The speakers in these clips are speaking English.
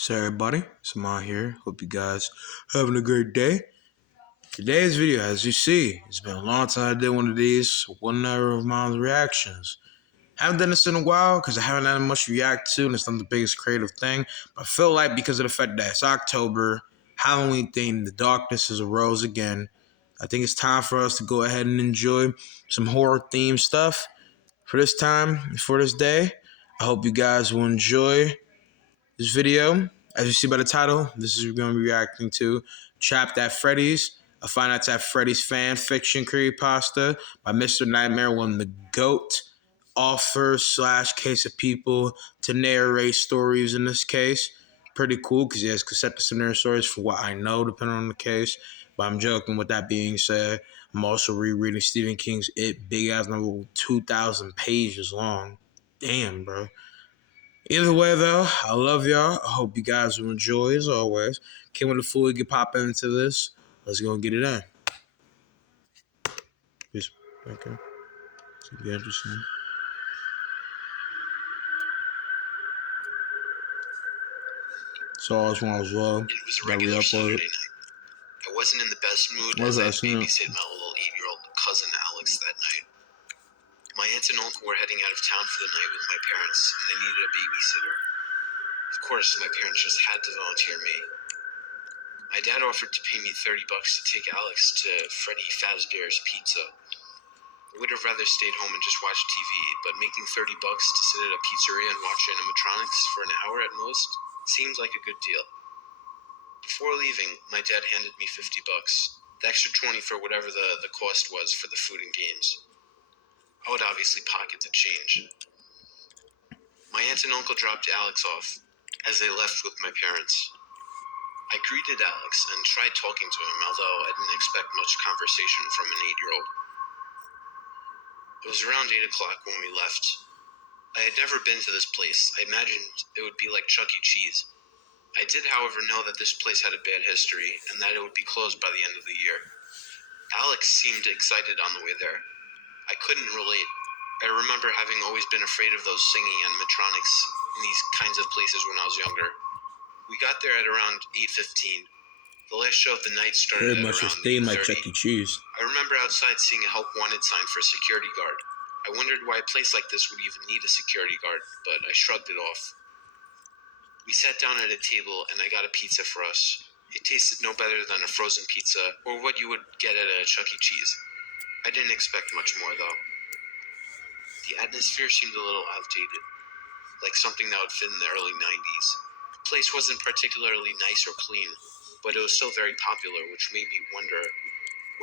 So everybody, it's Amon here. Hope you guys having a great day. Today's video, as you see, it's been a long time I did one of these, 1 hour of my reactions. Haven't done this in a while because I haven't had much to react to and it's not the biggest creative thing. But I feel like because of the fact that it's October, Halloween theme, the darkness has arose again. I think it's time for us to go ahead and enjoy some horror themed stuff for this time, for this day. I hope you guys will enjoy this video. As you see by the title, this is what we're going to be reacting to Trapped at Freddy's, a Five Nights at Freddy's fan fiction creepypasta by Mr. Nightmare, one of the GOAT authors slash case of people to narrate stories in this case. Pretty cool because he has consecutive scenario stories for what I know, depending on the case. But I'm joking. With that being said, I'm also rereading Stephen King's It, big ass number, 2,000 pages long. Damn, bro. Either way, though, I love y'all. I hope you guys will enjoy, as always. Can't wait to fully get popping into this. Let's go and get it done. Just, okay. It's gonna be interesting. So I was when I was low. It was a regular Saturday night. I wasn't in the best mood as I babysit my little 8-year-old cousin Alex that night. My aunt and uncle were heading out of town for the night with my parents, and they needed a babysitter. Of course, my parents just had to volunteer me. My dad offered to pay me $30 to take Alex to Freddy Fazbear's Pizza. I would have rather stayed home and just watched TV, but making $30 to sit at a pizzeria and watch animatronics for an hour at most seems like a good deal. Before leaving, my dad handed me $50, the extra 20 for whatever the cost was for the food and games. I would obviously pocket the change. My aunt and uncle dropped Alex off as they left with my parents. I greeted Alex and tried talking to him, although I didn't expect much conversation from an 8-year-old. It was around 8 o'clock when we left. I had never been to this place. I imagined it would be like Chuck E. Cheese. I did, however, know that this place had a bad history and that it would be closed by the end of the year. Alex seemed excited on the way there. I couldn't relate. I remember having always been afraid of those singing animatronics in these kinds of places when I was younger. We got there at around 8:15. The last show of the night started Very at much a around theme like 8:30. Chuck E. Cheese. I remember outside seeing a help wanted sign for a security guard. I wondered why a place like this would even need a security guard, but I shrugged it off. We sat down at a table and I got a pizza for us. It tasted no better than a frozen pizza or what you would get at a Chuck E. Cheese. I didn't expect much more though. The atmosphere seemed a little outdated, like something that would fit in the early 90s. The place wasn't particularly nice or clean, but it was still very popular, which made me wonder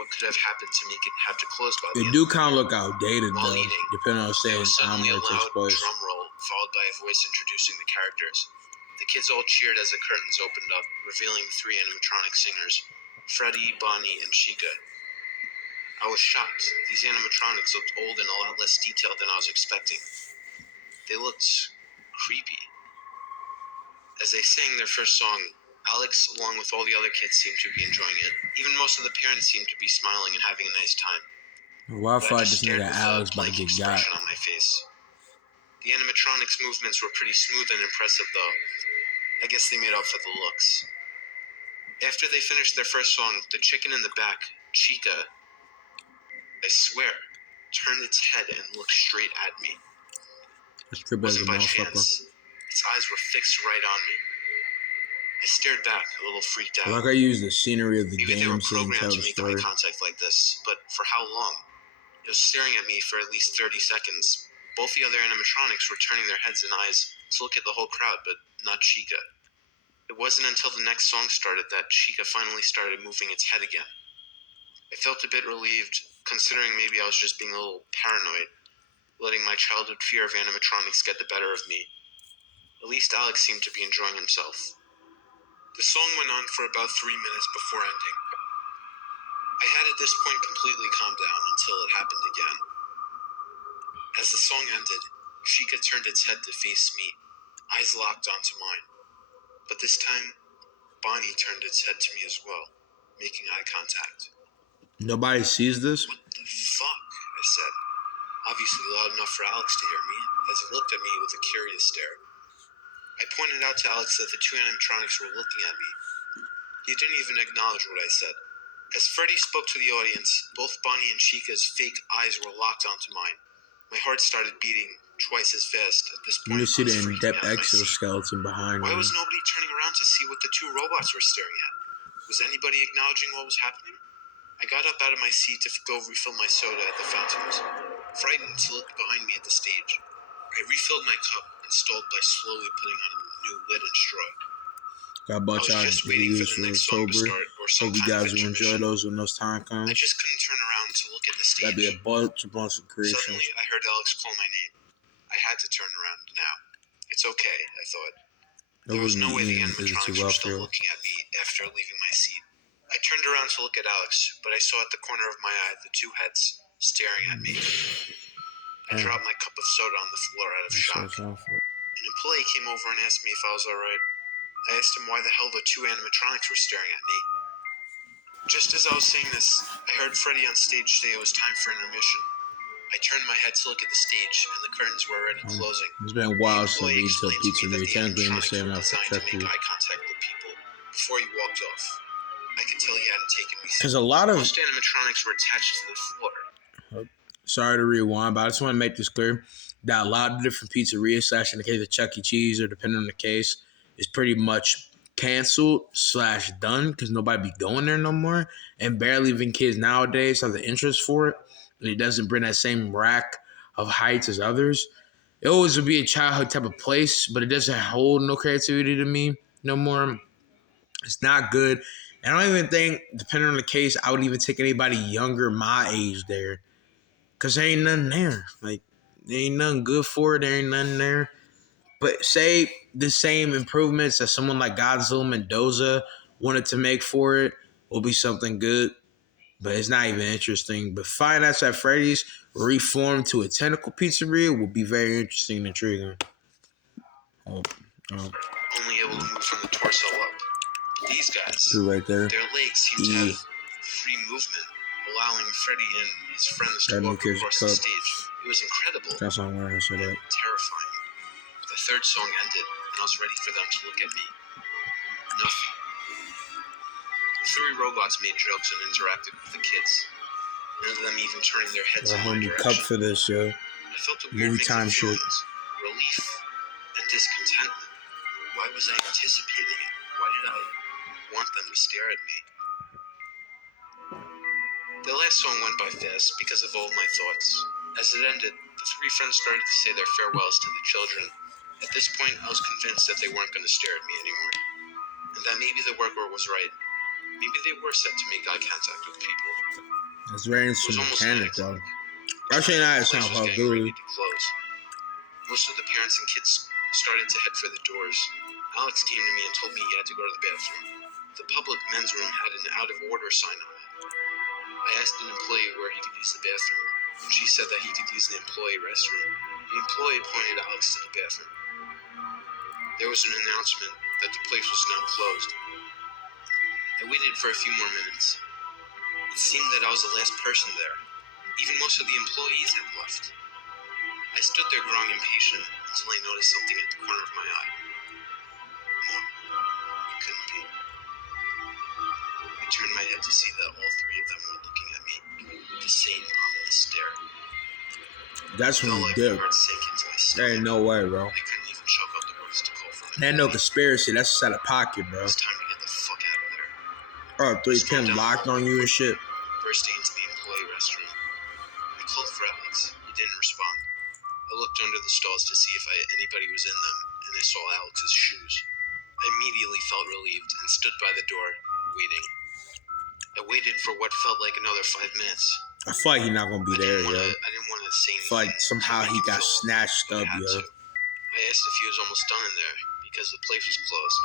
what could have happened to make it have to close by the end. It do kind of look outdated, While though, eating, depending on there was time suddenly where a it takes loud place. drum roll, followed by a voice introducing the characters. The kids all cheered as the curtains opened up, revealing the 3 animatronic singers, Freddy, Bonnie, and Chica. I was shocked. These animatronics looked old and a lot less detailed than I was expecting. They looked creepy. As they sang their first song, Alex, along with all the other kids, seemed to be enjoying it. Even most of the parents seemed to be smiling and having a nice time. Wi-Fi I just this stared nigga with Alex a about to blank get got. expression on my face. The animatronics' movements were pretty smooth and impressive, though. I guess they made up for the looks. After they finished their first song, the chicken in the back, Chica, I swear, turned its head and looked straight at me. It wasn't by chance. Its eyes were fixed right on me. I stared back, a little freaked out. I like I use the scenery of the Maybe game they were to tell programmed the to make story. eye contact like this, but for how long? It was staring at me for at least 30 seconds. Both the other animatronics were turning their heads and eyes to look at the whole crowd, but not Chica. It wasn't until the next song started that Chica finally started moving its head again. I felt a bit relieved, considering maybe I was just being a little paranoid, letting my childhood fear of animatronics get the better of me. At least Alex seemed to be enjoying himself. The song went on for about 3 minutes before ending. I had at this point completely calmed down until it happened again. As the song ended, Chica turned its head to face me, eyes locked onto mine. But this time, Bonnie turned its head to me as well, making eye contact. Nobody sees this? What the fuck? I said, obviously loud enough for Alex to hear me, as he looked at me with a curious stare. I pointed out to Alex that the two animatronics were looking at me. He didn't even acknowledge what I said. As Freddy spoke to the audience, both Bonnie and Chica's fake eyes were locked onto mine. My heart started beating twice as fast. At this point, You see I was the freaking in-depth out of my seat. exoskeleton behind Why him. was nobody turning around to see what the two robots were staring at? Was anybody acknowledging what was happening? I got up out of my seat to go refill my soda at the fountains, frightened to look behind me at the stage. I refilled my cup and stalled by slowly putting on a new lid and straw. Got a I bunch was of just waiting for videos the for next song to October. start or some Hope you kind of guys will enjoy intermission. those when those time I comes. just couldn't turn around to look at the That'd be a stage. bunch of creations. Suddenly, I heard Alex call my name. I had to turn around now. It's okay, I thought. There was no way the animatronics were still looking at me after leaving my seat. I turned around to look at Alex, but I saw at the corner of my eye the two heads staring at me. I dropped my cup of soda on the floor out of shock. An employee came over and asked me if I was alright. I asked him why the hell the two animatronics were staring at me. Just as I was saying this, I heard Freddy on stage say it was time for intermission. I turned my head to look at the stage, and the curtains were already closing. It's been a while since I've been to a pizzeria. The Technically, in the animatronics same were outfit. designed to Check make you. eye contact with people before he walked off. I could tell he hadn't taken me Because seriously. a lot of... Most animatronics were attached to the floor. Sorry to rewind, but I just want to make this clear that a lot of different pizzerias, slash in the case of Chuck E. Cheese, or depending on the case, is pretty much canceled / done because nobody be going there no more, and barely even kids nowadays have the interest for it, and it doesn't bring that same rack of heights as others. It always would be a childhood type of place, but it doesn't hold no creativity to me no more. It's not good. And I don't even think, depending on the case, I would even take anybody younger my age there. Because there ain't nothing there. Like, there ain't nothing good for it. There ain't nothing there. But say the same improvements that someone like Godzilla Mendoza wanted to make for it will be something good. But it's not even interesting. But Five Nights at Freddy's reformed to a tentacle pizzeria will be very interesting and intriguing. Only able to move from the torso up. These guys, right there. their legs seem to have free movement, allowing Freddy and his friends to walk across the stage. It was incredible. That's not where I said that. Terrifying. The third song ended, and I was ready for them to look at me. Nothing. The three robots made jokes and interacted with the kids. None of them even turning their heads in my direction. Cup for this, yo. I felt a weird mix of feelings. Relief and discontentment. Why was I anticipating it? Why did I want them to stare at me? The last song went by fast because of all my thoughts. As it ended, the three friends started to say their farewells to the children. At this point, I was convinced that they weren't going to stare at me anymore, and that maybe the worker was right. Maybe they were set to make eye contact with people. It's very interesting mechanic, though. Actually, not. It's not about good. Most of the parents and kids started to head for the doors. Alex came to me and told me he had to go to the bathroom. The public men's room had an out-of-order sign on it. I asked an employee where he could use the bathroom, and she said that he could use the employee restroom. The employee pointed Alex to the bathroom. There was an announcement that the place was now closed. I waited for a few more minutes. It seemed that I was the last person there. Even most of the employees had left. I stood there growing impatient until I noticed something at the corner of my eye. No, it couldn't be. I turned my head to see that all three of them were looking at me. The same ominous stare. That's when you dip. There ain't no way, bro. I couldn't even choke out the words to call for them. That ain't no conspiracy. That's just out of pocket, bro. It's time to get the fuck out of there. Oh, 310 locked on you and shit. Bursting into the employee restroom. I called for Alex. He didn't respond. I looked under the stalls to see if anybody was in them, and I saw Alex's shoes. I immediately felt relieved and stood by the door, waiting. I waited for what felt like another 5 minutes. I feel like he's not gonna be there, yo. I didn't want to say anything. I feel like somehow he got snatched up, yo. I asked if he was almost done in there, because the place was closed.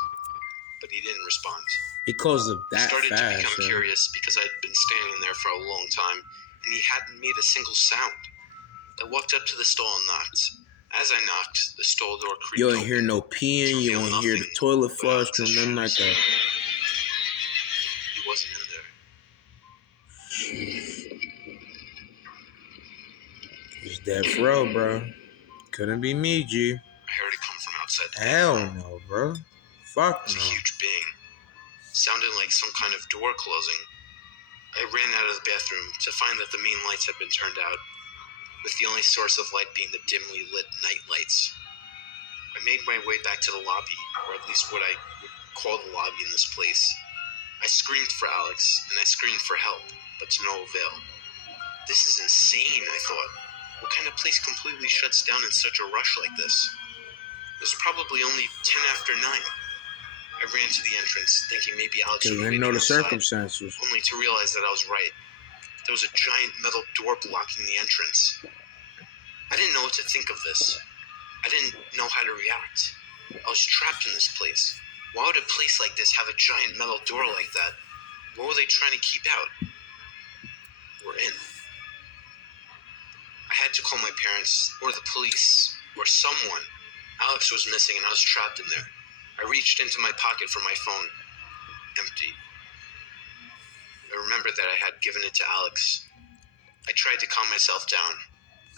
But he didn't respond. He closed up that fast. I started to become curious because I'd been standing there for a long time, and he hadn't made a single sound. I walked up to the stall and knocked. As I knocked, the stall door creaked open. You ain't hear no peeing, you ain't hear the toilet flush, or nothing like that. He wasn't in there. It's death row, bro. Couldn't be me, G. I heard it come from outside the Hell no, bro. Fuck It was a no. huge bang. Sounded like some kind of door closing. I ran out of the bathroom to find that the main lights had been turned out, with the only source of light being the dimly lit night lights. I made my way back to the lobby, or at least what I would call the lobby in this place. I screamed for Alex, and I screamed for help, but to no avail. This is insane, I thought. What kind of place completely shuts down in such a rush like this? It was probably only 10 after 9. I ran to the entrance, thinking maybe Alex Because would they be know waiting the outside, circumstances. only to realize that I was right. There was a giant metal door blocking the entrance. I didn't know what to think of this. I didn't know how to react. I was trapped in this place. Why would a place like this have a giant metal door like that? What were they trying to keep out? We're in. I had to call my parents, or the police, or someone. Alex was missing and I was trapped in there. I reached into my pocket for my phone. Empty. I remembered that I had given it to Alex. I tried to calm myself down.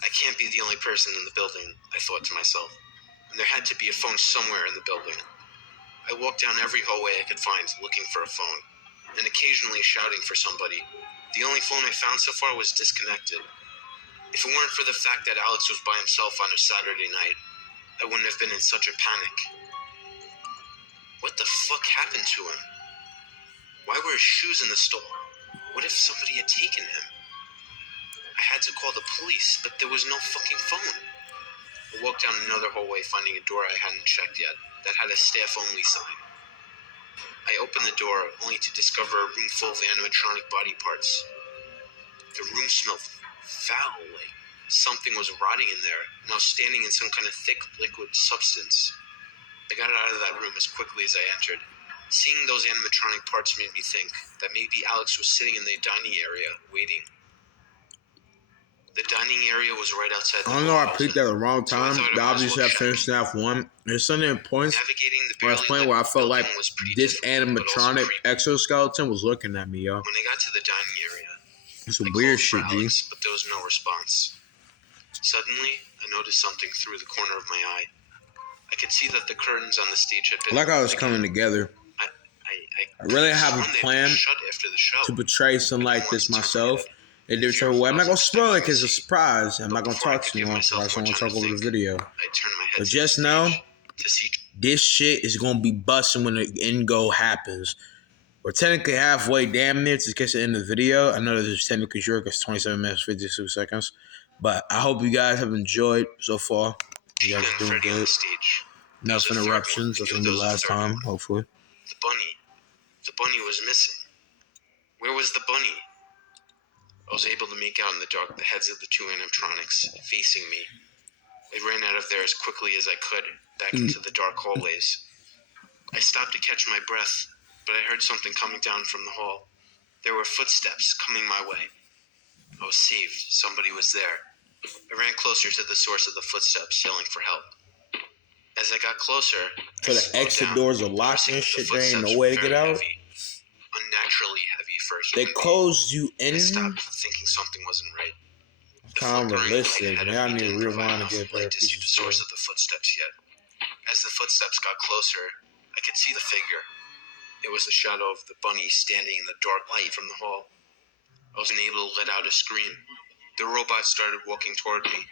I can't be the only person in the building, I thought to myself. And there had to be a phone somewhere in the building. I walked down every hallway I could find, looking for a phone, and occasionally shouting for somebody. The only phone I found so far was disconnected. If it weren't for the fact that Alex was by himself on a Saturday night, I wouldn't have been in such a panic. What the fuck happened to him? Why were his shoes in the stall? What if somebody had taken him? I had to call the police, but there was no fucking phone. I walked down another hallway, finding a door I hadn't checked yet that had a staff-only sign. I opened the door, only to discover a room full of animatronic body parts. The room smelled foul, like something was rotting in there, and I was standing in some kind of thick liquid substance. I got out of that room as quickly as I entered. Seeing those animatronic parts made me think that maybe Alex was sitting in the dining area, waiting. The dining area was right outside the I don't know, hall I I was picked in, at the wrong so I time. thought I But might as well obviously, I check. finished Fnaf 1. There's some points Navigating the where I was barely playing lit where I felt like building was pretty this difficult, but also animatronic creepy. exoskeleton was looking at me, yo. When I got to the dining area, It's I some weird called for shit, G. Alex, but there was no response. Suddenly, I noticed something through the corner of my eye. I could see that the curtains on the stage had I been like how it's like coming together. I really have a sworn they'd been plan shut after the show. to portray something I didn't like want this to turn my myself head, in a different fear of way. what I'm I not was gonna spoil it expecting to because it's a see. surprise. I'm But not gonna before I talk could too give long because myself I just more want to time talk to over the think, video. I turned my head But to the just know, stage to see. this shit is gonna be busting when the end goal happens. We're technically halfway, damn near, to get to the end of the video. I know this is technically short because 27 minutes, 52 seconds. But I hope you guys have enjoyed so far. You Chica guys are and doing Freddy on the good. stage. There was Enough a third one. interruptions. I That's knew gonna be there the was a last third time, one. hopefully. The bunny. The bunny was missing. Where was the bunny? I was able to make out in the dark the heads of the two animatronics facing me. I ran out of there as quickly as I could, back into the dark hallways. I stopped to catch my breath, but I heard something coming down from the hall. There were footsteps coming my way. I was saved. Somebody was there. I ran closer to the source of the footsteps, yelling for help. As I got closer, I So the slowed exit down, doors are locked noticing and that the shit. There ain't no footsteps were way to get very out. heavy, unnaturally heavy for a They human being. closed you I in. stopped, thinking something wasn't right. The Kind of flickering light realistic. ahead Maybe of I me need to didn't provide rewind and enough get a better light to see piece of the source shit. of the footsteps yet. As the footsteps got closer, I could see the figure. It was the shadow of the bunny standing in the dark light from the hall. I wasn't able to let out a scream. The robot started walking toward me,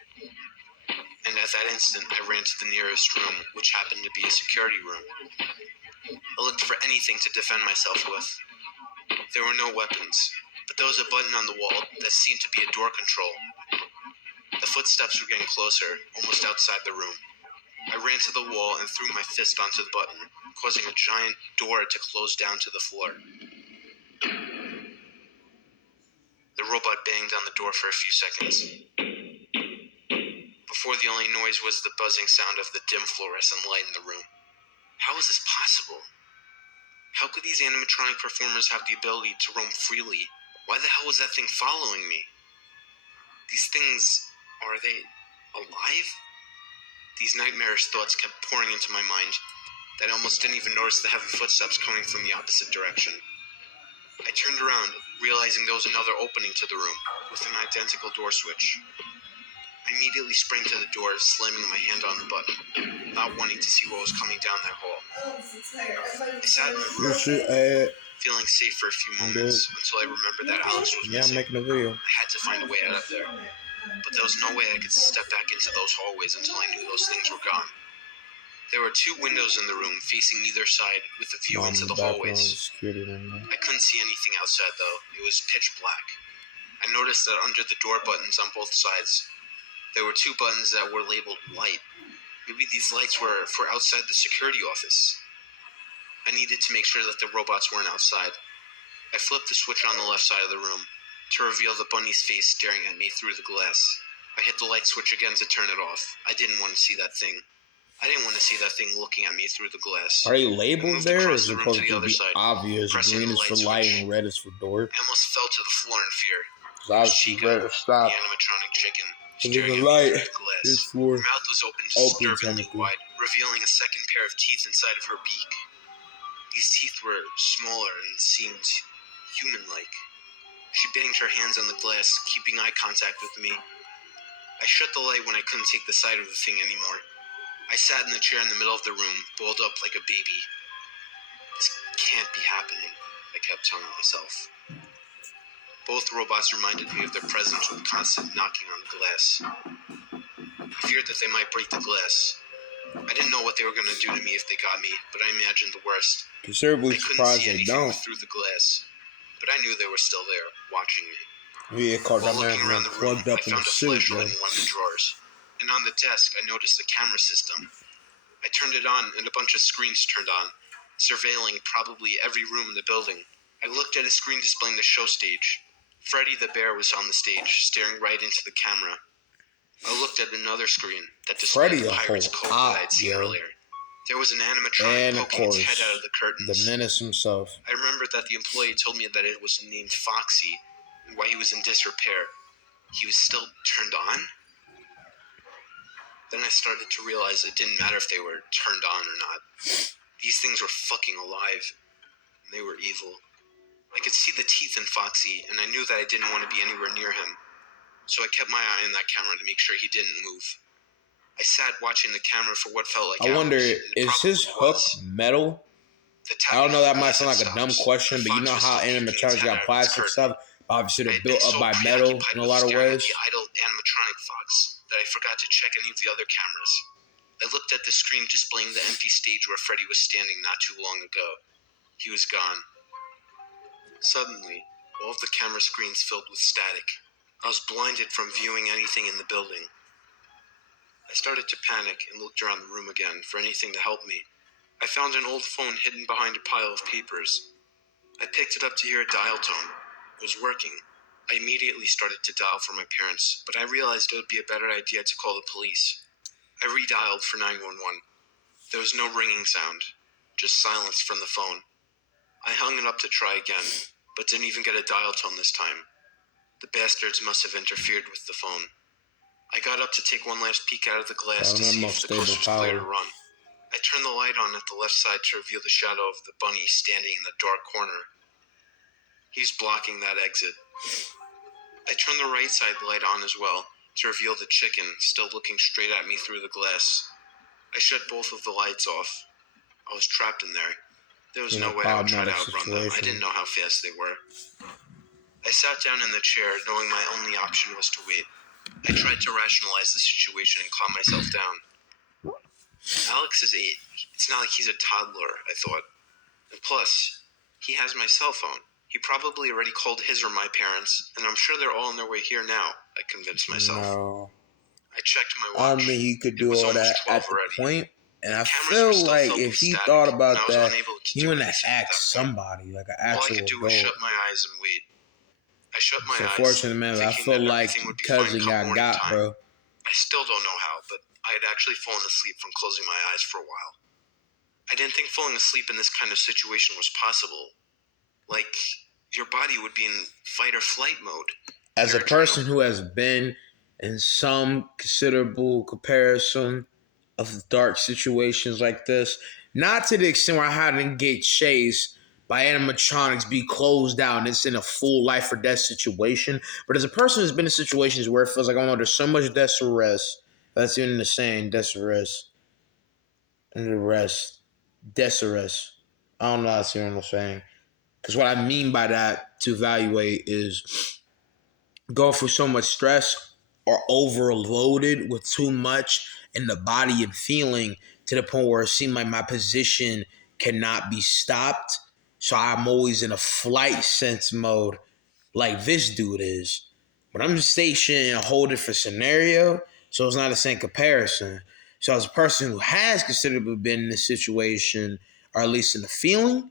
and at that instant, I ran to the nearest room, which happened to be a security room. I looked for anything to defend myself with. There were no weapons, but there was a button on the wall that seemed to be a door control. The footsteps were getting closer, almost outside the room. I ran to the wall and threw my fist onto the button, causing a giant door to close down to the floor. The robot banged on the door for a few seconds. Before the only noise was the buzzing sound of the dim fluorescent light in the room. How is this possible? How could these animatronic performers have the ability to roam freely? Why the hell was that thing following me? These things, are they alive? These nightmarish thoughts kept pouring into my mind that I almost didn't even notice the heavy footsteps coming from the opposite direction. I turned around, realizing there was another opening to the room, with an identical door switch. I immediately sprang to the door, slamming my hand on the button, not wanting to see what was coming down that hall. I sat in the room, feeling safe for a few moments, until I remembered that Alex was missing. I'm making a video. I had to find a way out of there, but there was no way I could step back into those hallways until I knew those things were gone. There were 2 windows in the room facing either side with a view into the hallways. I couldn't see anything outside though. It was pitch black. I noticed that under the door buttons on both sides, there were 2 buttons that were labeled light. Maybe these lights were for outside the security office. I needed to make sure that the robots weren't outside. I flipped the switch on the left side of the room to reveal the bunny's face staring at me through the glass. I hit the light switch again to turn it off. I didn't want to see that thing. I didn't want to see that thing looking at me through the glass. Are they labeled there? Or is the it room to supposed the to other be side, obvious? Green is for light and red is for door. I almost fell to the floor in fear. Obviously, red is stop. The animatronic chicken, And staring then at the me light through the glass. is for Her mouth was open open disturbingly technically. wide, revealing a second pair of teeth inside of her beak. These teeth were smaller and seemed human-like. She banged her hands on the glass, keeping eye contact with me. I shut the light when I couldn't take the sight of the thing anymore. I sat in the chair in the middle of the room, balled up like a baby. This can't be happening, I kept telling myself. Both robots reminded me of their presence with constant knocking on the glass. I feared that they might break the glass. I didn't know what they were going to do to me if they got me, but I imagined the worst. Considerably I couldn't surprised see they anything don't. through the glass, but I knew they were still there, watching me. Yeah, cause While that looking man around the room, plugged up I in a found a suit, flashlight bro. in one of the drawers, and on the desk I noticed the camera system. I turned it on, and a bunch of screens turned on, surveilling probably every room in the building. I looked at a screen displaying the show stage. Freddy the Bear was on the stage, staring right into the camera. I looked at another screen that displayed Freddy the a Pirate's whole Cove that op, I'd seen yo. earlier. There was an animatronic And of poking its course, head out of the curtains. the menace himself. I remembered that the employee told me that it was named Foxy, and why he was in disrepair. He was still turned on? Then I started to realize it didn't matter if they were turned on or not. These things were fucking alive, and they were evil. I could see the teeth in Foxy, and I knew that I didn't want to be anywhere near him. So I kept my eye on that camera to make sure he didn't move. I sat watching the camera for what felt like I wonder, hours, and it is his probably hook was. metal? The I don't know, that might glass sound like a had dumb stopped. question, The but you fox know was how still peeking its animatronics head got out of its plastic curtain. stuff? Obviously, I they're had been built up so by metal preoccupied in a with lot of staring at ways. the idle animatronic fox that I forgot to check any of the other cameras. I looked at the screen displaying the empty stage where Freddy was standing not too long ago. He was gone. Suddenly, all of the camera screens filled with static. I was blinded from viewing anything in the building. I started to panic and looked around the room again for anything to help me. I found an old phone hidden behind a pile of papers. I picked it up to hear a dial tone. It was working. I immediately started to dial for my parents, but I realized it would be a better idea to call the police. I redialed for 911. There was no ringing sound, just silence from the phone. I hung it up to try again, but didn't even get a dial tone this time. The bastards must have interfered with the phone. I got up to take one last peek out of the glass to see if the coast was clear to run. I turned the light on at the left side to reveal the shadow of the bunny standing in the dark corner. He's blocking that exit. I turned the right side light on as well to reveal the chicken still looking straight at me through the glass. I shut both of the lights off. I was trapped in there. There was no way I would try to outrun them. I didn't know how fast they were. I sat down in the chair, knowing my only option was to wait. I tried to rationalize the situation and calm myself down. Alex is 8. It's not like he's a toddler, I thought. And plus, he has my cell phone. He probably already called his or my parents, and I'm sure they're all on their way here now, I convinced myself. No. I checked my I watch. don't think he could do all that at the point. And I Cameras feel were still like filled if with he static, thought and about I was that, unable to he do would have anything at asked that point. somebody, like an All I actual could do was adult. shut my eyes and wait. I shut my So eyes, fortunately, man, I thinking feel that like everything would be cousin fine come morning got, time. bro. I still don't know how, but I had actually fallen asleep from closing my eyes for a while. I didn't think falling asleep in this kind of situation was possible. Like, your body would be in fight or flight mode. As a person who has been in some considerable comparison of dark situations like this, not to the extent where I had to get chased by animatronics be closed down. It's in a full life or death situation. But as a person who's been in situations where it feels like, oh no, there's so much death arrest. That's even the saying, death arrest. And the rest. Death arrest. I don't know how to see what I'm saying. Because what I mean by that to evaluate is going through so much stress or overloaded with too much in the body and feeling to the point where it seemed like my position cannot be stopped. So I'm always in a flight sense mode like this dude is. But I'm stationed in a whole different scenario, so it's not the same comparison. So as a person who has considerably been in this situation, or at least in the feeling,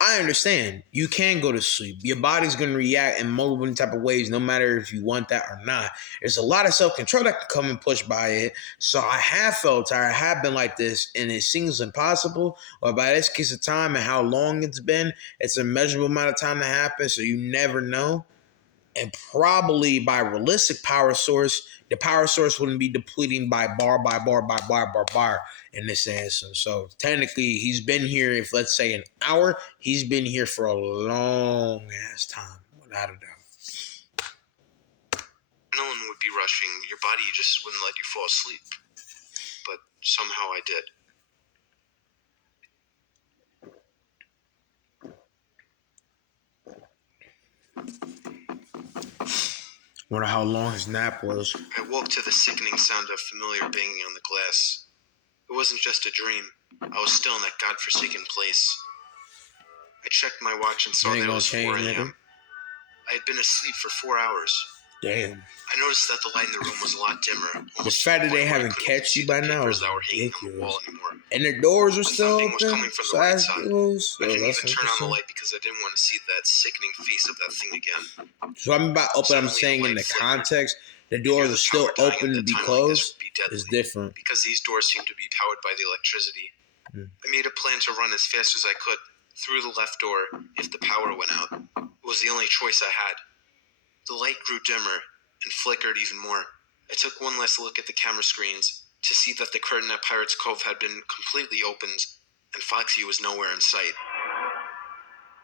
I understand. You can go to sleep. Your body's going to react in multiple type of ways, no matter if you want that or not. There's a lot of self-control that can come and push by it. So I have felt tired. I have been like this, and it seems impossible. But by this case of time and how long it's been, it's a measurable amount of time to happen, so you never know. And probably by realistic power source, the power source wouldn't be depleting by bar in this instance. So technically, he's been here, if let's say an hour, he's been here for a long ass time, without a doubt. Adrenaline would be rushing. Your body just wouldn't let you fall asleep. But somehow I did. Wonder how long his nap was. I woke to the sickening sound of familiar banging on the glass. It wasn't just a dream. I was still in that godforsaken place. I checked my watch and saw that it was 4 a.m. I had been asleep for 4 hours. Damn. I noticed that the light in the room was a lot dimmer. The fact that they haven't catch you by now is ridiculous. And the doors are still open. Was coming from the right side. I didn't even turn on the light because I didn't want to see that sickening face of that thing again. So I'm saying in the context, the doors are still open to be closed. It's different. Because these doors seem to be powered by the electricity. I made a plan to run as fast as I could through the left door if the power went out. It was the only choice I had. The light grew dimmer and flickered even more. I took one last look at the camera screens to see that the curtain at Pirates Cove had been completely opened and Foxy was nowhere in sight.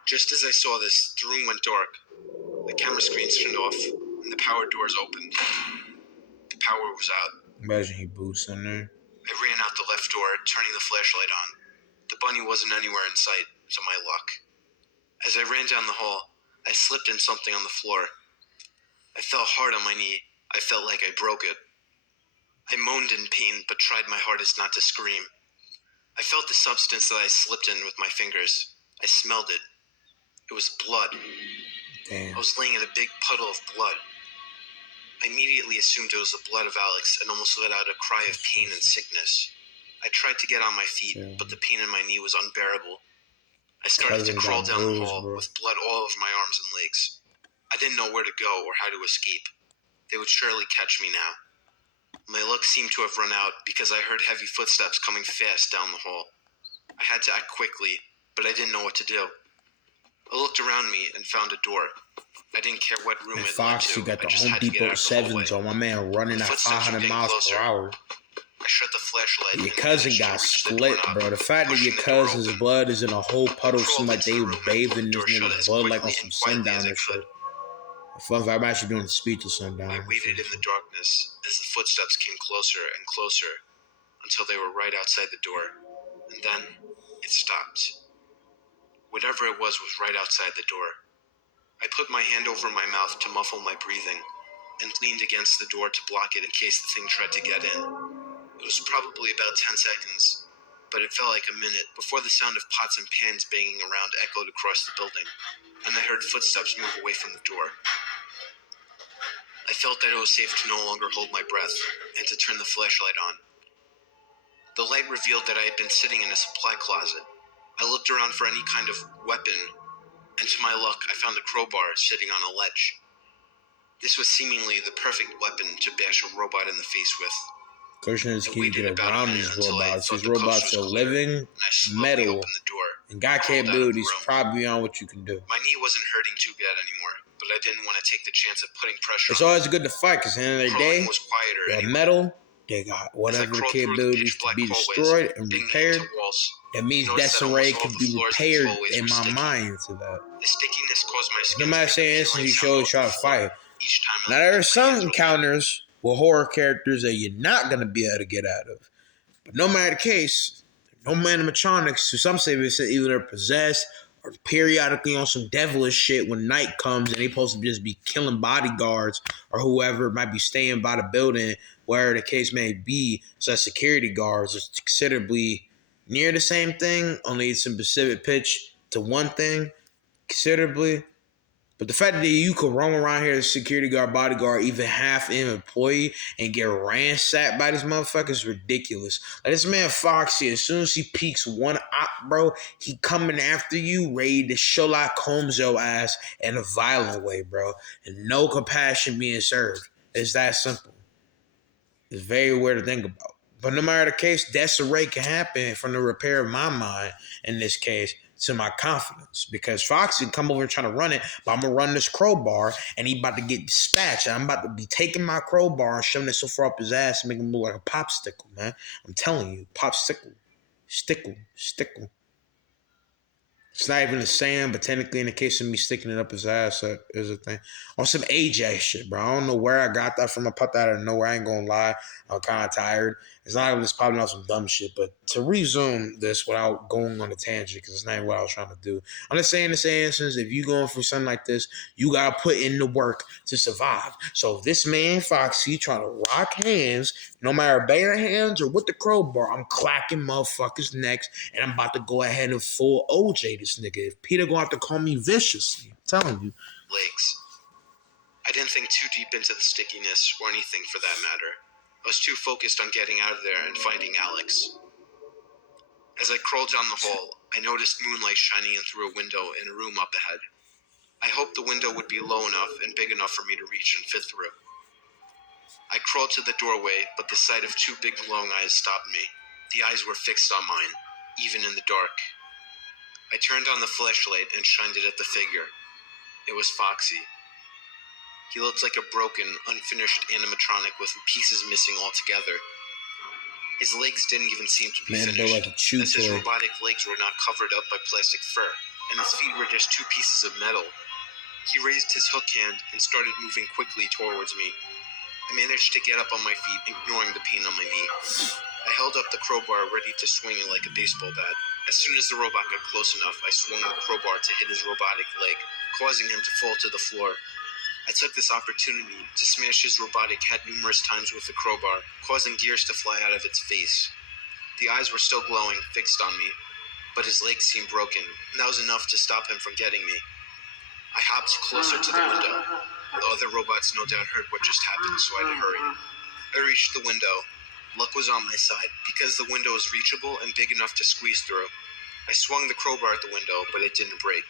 Just as I saw this, the room went dark. The camera screens turned off and the power doors opened. The power was out. Imagine he boosts in there. I ran out the left door, turning the flashlight on. The bunny wasn't anywhere in sight, to my luck. As I ran down the hall, I slipped in something on the floor. I fell hard on my knee. I felt like I broke it. I moaned in pain, but tried my hardest not to scream. I felt the substance that I slipped in with my fingers. I smelled it. It was blood. Damn. I was laying in a big puddle of blood. I immediately assumed it was the blood of Alex and almost let out a cry of pain and sickness. I tried to get on my feet, but the pain in my knee was unbearable. I started to crawl down the hall with blood all over my arms and legs. I didn't know where to go or how to escape. They would surely catch me now. My luck seemed to have run out because I heard heavy footsteps coming fast down the hall. I had to act quickly, but I didn't know what to do. I looked around me and found a door. I didn't care what room it led to. Foxy got the Home Depot 7s on my man running at 500 miles per hour. I shut the flashlight. Your cousin got split, bro. The fact that your cousin's blood is in a whole puddle seemed like they were bathing this nigga's blood like on some Sundowner shit. Fun fact, I'm actually doing the speech of Sundowner. I waited in the darkness as the footsteps came closer and closer until they were right outside the door. And then it stopped. Whatever it was right outside the door. I put my hand over my mouth to muffle my breathing and leaned against the door to block it in case the thing tried to get in. It was probably about 10 seconds, but it felt like a minute before the sound of pots and pans banging around echoed across the building, and I heard footsteps move away from the door. I felt that it was safe to no longer hold my breath and to turn the flashlight on. The light revealed that I had been sitting in a supply closet. I looked around for any kind of weapon, and to my luck, I found a crowbar sitting on a ledge. This was seemingly the perfect weapon to bash a robot in the face with. Question is, can you get around these robots? These robots are living metal and got capabilities probably beyond what you can do. My knee wasn't hurting too bad anymore, but I didn't want to take the chance of putting pressure It's always good to fight because at the end of the day, they're metal. They got whatever capabilities to be destroyed and repaired. That means Desiree could be repaired in my mind to that. The stickiness caused my skin No matter to saying feel instance, like you should always try to fight. each time Now there are some encounters with horror characters that you're not gonna be able to get out of. But no matter the case, no animatronics, who some say either they're possessed or periodically on some devilish shit when night comes and they supposed to just be killing bodyguards or whoever might be staying by the building, wherever the case may be, such as security guards. It's considerably near the same thing, only it's in specific pitch to one thing, considerably. But the fact that you could roam around here as security guard, bodyguard, even half an employee and get ransacked by this motherfucker is ridiculous. Like this man Foxy, as soon as he peeks one op, bro, he coming after you, ready to Sherlock Holmes your ass in a violent way, bro. And no compassion being served. It's that simple. It's very weird to think about. But no matter the case, Desiree can happen from the repair of my mind, in this case, to my confidence. Because Foxy come over and trying to run it, but I'm going to run this crowbar, and he about to get dispatched. And I'm about to be taking my crowbar and shoving it so far up his ass and making him look like a popsicle, man. I'm telling you, popsicle. Stickle. It's not even the same, but technically in the case of me sticking it up his ass, that is a thing. On some Ajax shit, bro. I don't know where I got that from. I put that out of nowhere. I ain't gonna lie. I'm kind of tired. It's not even just probably not some dumb shit, but to resume this without going on a tangent, because it's not even what I was trying to do. I'm just saying, in this instance, if you going for something like this, you gotta put in the work to survive. So if this man Foxy trying to rock hands, no matter bare hands or with the crowbar, I'm clacking motherfuckers' necks, and I'm about to go ahead and full OJ this nigga. If Peter gonna have to call me viciously, I'm telling you. Legs. I didn't think too deep into the stickiness or anything for that matter. I was too focused on getting out of there and finding Alex. As I crawled down the hall, I noticed moonlight shining in through a window in a room up ahead. I hoped the window would be low enough and big enough for me to reach and fit through. I crawled to the doorway, but the sight of two big glowing eyes stopped me. The eyes were fixed on mine, even in the dark. I turned on the flashlight and shined it at the figure. It was Foxy. He looked like a broken, unfinished animatronic with pieces missing altogether. His legs didn't even seem to be finished, Like a as his robotic legs were not covered up by plastic fur, and his feet were just two pieces of metal. He raised his hook hand and started moving quickly towards me. I managed to get up on my feet, ignoring the pain on my knee. I held up the crowbar, ready to swing it like a baseball bat. As soon as the robot got close enough, I swung the crowbar to hit his robotic leg, causing him to fall to the floor. I took this opportunity to smash his robotic head numerous times with the crowbar, causing gears to fly out of its face. The eyes were still glowing, fixed on me, but his legs seemed broken, and that was enough to stop him from getting me. I hopped closer to the window. The other robots no doubt heard what just happened, so I had to hurry. I reached the window. Luck was on my side, because the window was reachable and big enough to squeeze through. I swung the crowbar at the window, but it didn't break.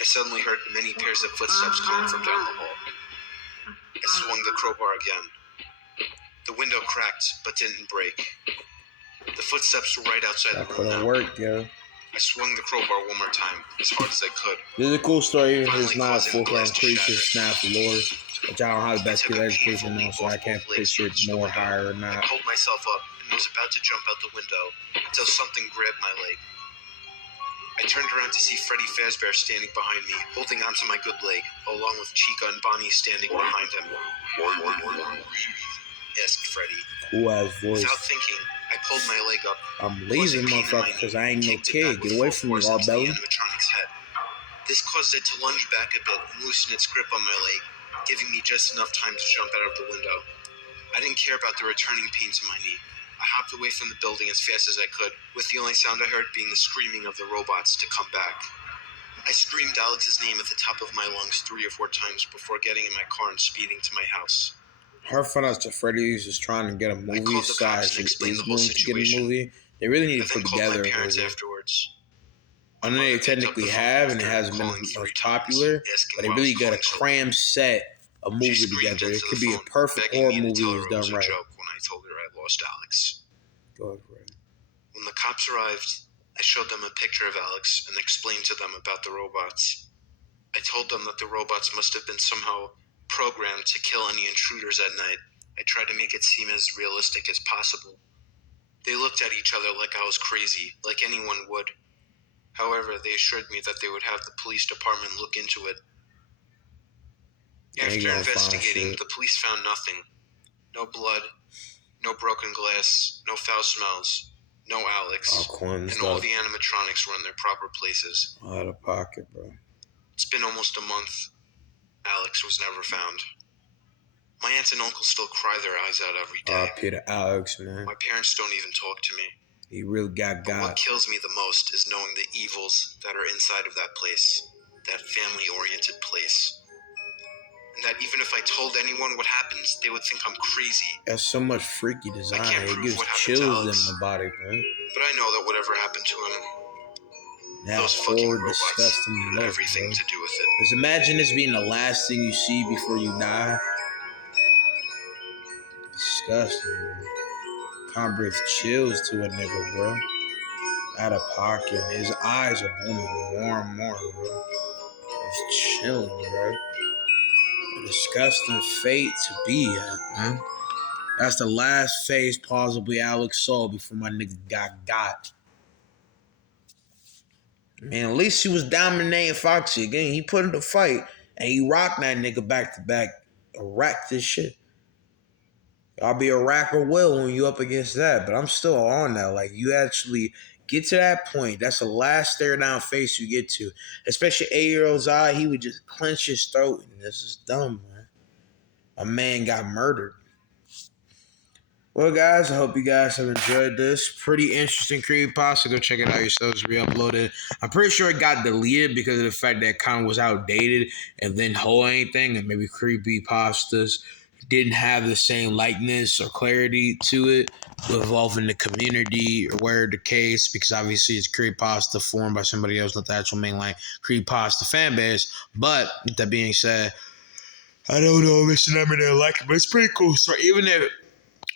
I suddenly heard many pairs of footsteps coming from down the hall. I swung the crowbar again. The window cracked, but didn't break. The footsteps were right outside the room now. I swung the crowbar one more time, as hard as I could. This is a cool story. It's not full creation Fnaf lore, which I don't have the best education now, so I can't picture it more higher or not. I pulled myself up and was about to jump out the window until something grabbed my leg. I turned around to see Freddy Fazbear standing behind me, holding onto my good leg, along with Chica and Bonnie standing behind him. Asked Freddy. Cool ass voice. Without thinking, I pulled my leg up. I'm lazy, motherfucker, because I ain't no kid. Get away from me, R-Belly. This caused it to lunge back a bit and loosen its grip on my leg, giving me just enough time to jump out of the window. I didn't care about the returning pain to my knee. I hopped away from the building as fast as I could, with the only sound I heard being the screaming of the robots to come back. I screamed Alex's name at the top of my lungs 3 or 4 times before getting in my car and speeding to my house. Her fun out to Freddy's is trying to get a movie size. Is going to get a movie. They really need to put together a movie. Afterwards. I know they technically have, and it hasn't been most popular, but they really got a cram set a movie together. It could be a perfect horror movie if it's done right. When I told her I lost Alex. Go ahead, Fred. When the cops arrived, I showed them a picture of Alex and explained to them about the robots. I told them that the robots must have been somehow programmed to kill any intruders at night. I tried to make it seem as realistic as possible. They looked at each other like I was crazy, like anyone would. However, they assured me that they would have the police department look into it. After investigating, the police found nothing. No blood, no broken glass, no foul smells, no Alex, and all the animatronics were in their proper places. Out of pocket, bro. It's been almost a month. Alex was never found. My aunt and uncle still cry their eyes out every day. R.I.P. to Alex, man. My parents don't even talk to me. He really got. But what kills me the most is knowing the evils that are inside of that place, that family-oriented place. And that even if I told anyone what happens, they would think I'm crazy. That's so much freaky design. I can't it prove gives what happened chills to in Alex, my body, man. but I know that whatever happened to him, That those fucking horrid, robots disgusting had look, everything bro. to do with it. Just imagine this being the last thing you see before you die. Disgusting, bro. Can't breathe chills to a nigga, bro. Out of pocket. His eyes are booming more and more, bro. He's chilling, bro. A disgusting fate to be at, man. That's the last face possibly Alex saw before my nigga got. Man, at least he was dominating Foxy again. He put in the fight and he rocked that nigga back to back. Racked this shit. I'll be a racker will when you up against that, but I'm still on that. Like, you actually get to that point. That's the last stare down face you get to. Especially 8-year-old's eye, he would just clench his throat. And this is dumb, man. A man got murdered. Well, guys, I hope you guys have enjoyed this. Pretty interesting creepypasta. Go check it out yourselves. Re-uploaded. I'm pretty sure it got deleted because of the fact that it kind of was outdated and didn't hold anything, and maybe creepypastas didn't have the same likeness or clarity to it involving the community or where the case, because obviously it's creepypasta formed by somebody else, not the actual mainline creepypasta fan base. But with that being said, I don't know if Mr. Number didn't like it, but it's pretty cool story. Even if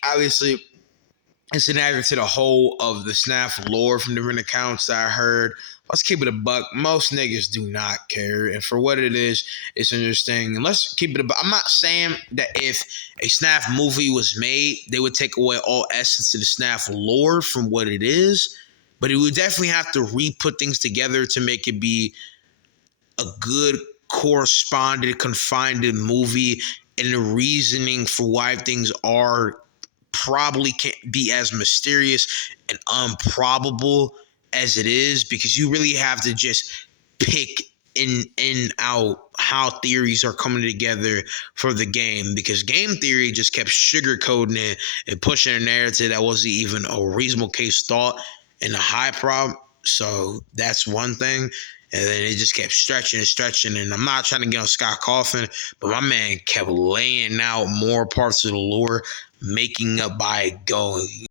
obviously it's inaccurate to the whole of the Fnaf lore from different accounts that I heard. Let's keep it a buck. Most niggas do not care. And for what it is, it's interesting. And let's keep it a buck. I'm not saying that if a Fnaf movie was made, they would take away all essence of the Fnaf lore from what it is. But it would definitely have to re-put things together to make it be a good, corresponded, confined movie, and the reasoning for why things are probably can't be as mysterious and improbable as it is, because you really have to just pick in out how theories are coming together for the game, because game theory just kept sugarcoating it and pushing a narrative that wasn't even a reasonable case thought and a high problem. So that's one thing. And then it just kept stretching and stretching. And I'm not trying to get on Scott Coffin, but my man kept laying out more parts of the lore, making up by going.